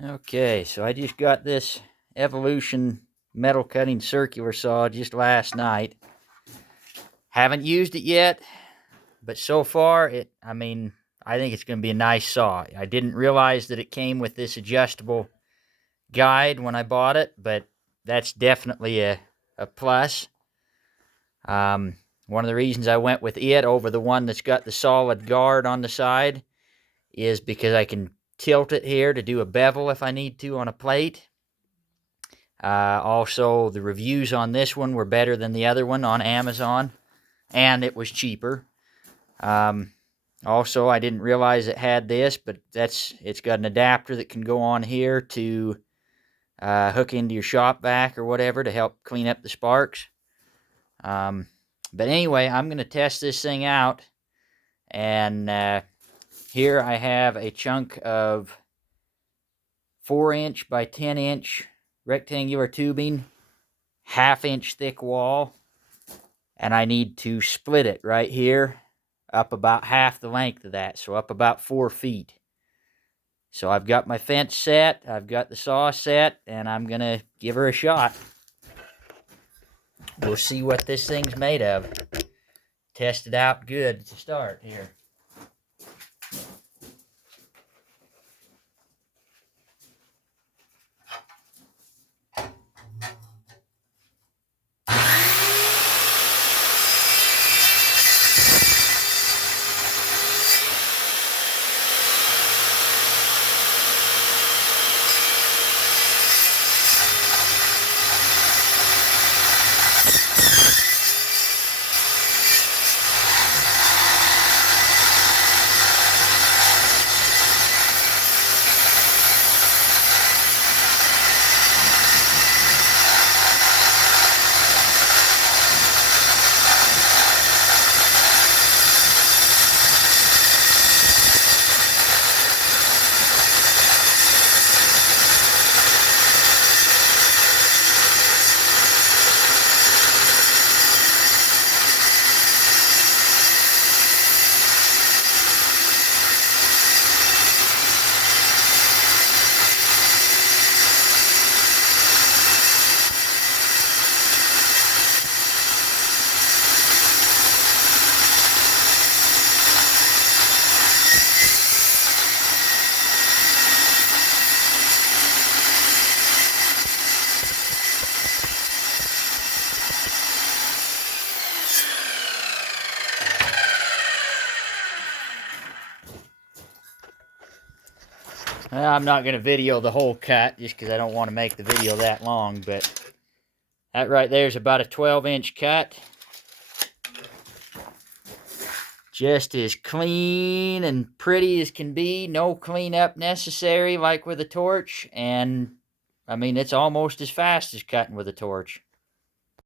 Okay, so I just got this Evolution metal cutting circular saw just last night. Haven't used it yet, but so far I think it's going to be a nice saw. I didn't realize that it came with this adjustable guide when I bought it, but that's definitely a plus. One of the reasons I went with it over the one that's got the solid guard on the side is because I can tilt it here to do a bevel if I need to on a plate. Also, the reviews on this one were better than the other one on Amazon, and it was cheaper. Also, I didn't realize it had this, but it's got an adapter that can go on here to hook into your shop vac or whatever to help clean up the sparks. But anyway, I'm going to test this thing out, and here I have a chunk of 4-inch by 10-inch rectangular tubing, 1/2-inch thick wall, and I need to split it right here up about half the length of that, so up about 4 feet. So I've got my fence set, I've got the saw set, and I'm going to give her a shot. We'll see what this thing's made of. Test it out good to start here. Well, I'm not going to video the whole cut just because I don't want to make the video that long, but that right there is about a 12-inch cut. Just as clean and pretty as can be. No cleanup necessary like with a torch. And, I mean, it's almost as fast as cutting with a torch.